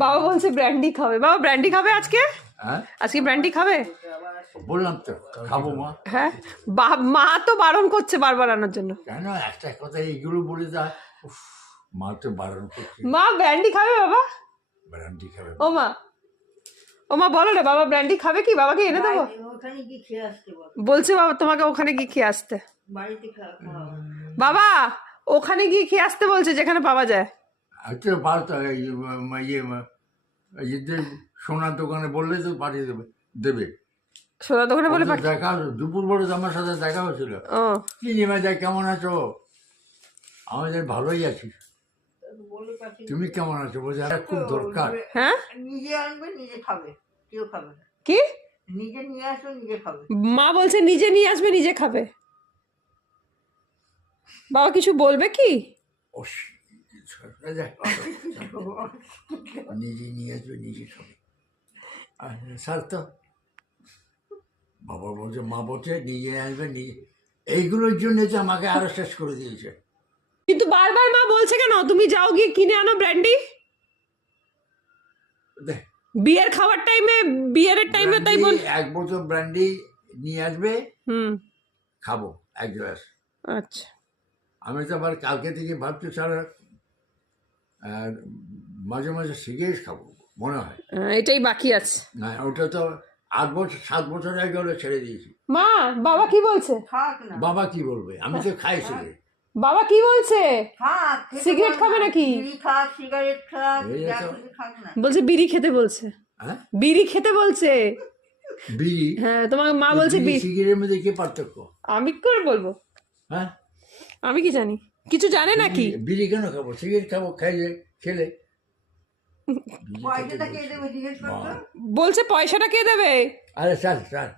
বাবা বলছে ব্র্যান্ডি খাবে। বাবা ব্র্যান্ডি খাবে আজকে? হ্যাঁ আজকে ব্র্যান্ডি খাবে? বললাম তো খাবো মা। হ্যাঁ, মা তো বারণ করছে বারবার আনার জন্য। কেন একটা কথা এইগুলো বলে যায়, মা তো বারণ করছে। মা ব্র্যান্ডি খাবে বাবা? ব্র্যান্ডি খাবে। ও মা বলো না, বাবা ব্র্যান্ডি খাবে কি? বাবাকে এনে দেবো? ওখানে গিয়ে খেয়ে আসতে বলছে বাবা তোমাকে ওখানে গিয়ে খেয়ে আসতে। বাড়িতে বাবা ওখানে গিয়ে খেয়ে আসতে বলছে যেখানে পাওয়া যায়। আচ্ছা পারতো সোনার দোকানে বললে তো পাঠিয়ে দেবে। সোনার দোকানে বলে দেখা দুপুর বড় আমার সাথে দেখা হয়েছিল। কি নিমা যায়, কেমন আছো? আমাদের ভালোই আছি, তুমি কেমন আছো? বলছে খুব দরকার। হ্যাঁ নিজে আনবে নিজে খাবে, কেউ খাবে না। কি নিজে নিয়ে আসবে নিজে খাবে? মা বলছে নিজে নিয়ে আসবে নিজে খাবে। বাবা কিছু বলবে কি? নিজে নিয়ে আসবে নিজে খাবে। স্যার তো বাবা বলছে, মা বলছে নিজে আসবে নিজে, এইগুলোর জন্য তো আমাকে আরো শেষ করে দিয়েছে। কিন্তু বারবার মা বলছে কেন তুমি যাও গিয়ে কিনে আনো ব্র্যান্ডি? বিয়ের খাওয়ার টাইমে, বিয়ের টাইমে তাই বল। এক বোতল ব্র্যান্ডি নিয়ে আসবে, খাবো এক গ্লাস। আচ্ছা আমি তো আবার কালকে থেকে ভাবছি স্যার মাঝে মাঝে সিগারেট খাবো মনে হয়। এটাই বাকি আছে। না ওটা তো 8 বছর 7 বছর আগে হলে ছেড়ে দিয়েছি। মা বাবা কি বলছে? খাক না। বাবা কি বলবে? আমি তো খাই সিগারেট। বাবা কি বলছে? খাক, সিগারেট খাবে নাকি? বিড়ি খাক, সিগারেট খাক, যা কিছু খাক না। বলছে বিড়ি খেতে বলছে। হ্যাঁ বিড়ি খেতে বলছে। বিড়ি? হ্যাঁ তোমার মা বলছে সিগারেটের মধ্যে কি পার্থক্য? আমি কি করে বলবো? হ্যাঁ আমি কি জানি? কিছু জানে নাকি? বিড়ি কেন খাবো? সিগারেট খাবো, খাইলে খেলে। পয়সাটা কে দেবে জিজ্ঞেস করতো? বলছে পয়সাটা কে দেবে? আরে স্যার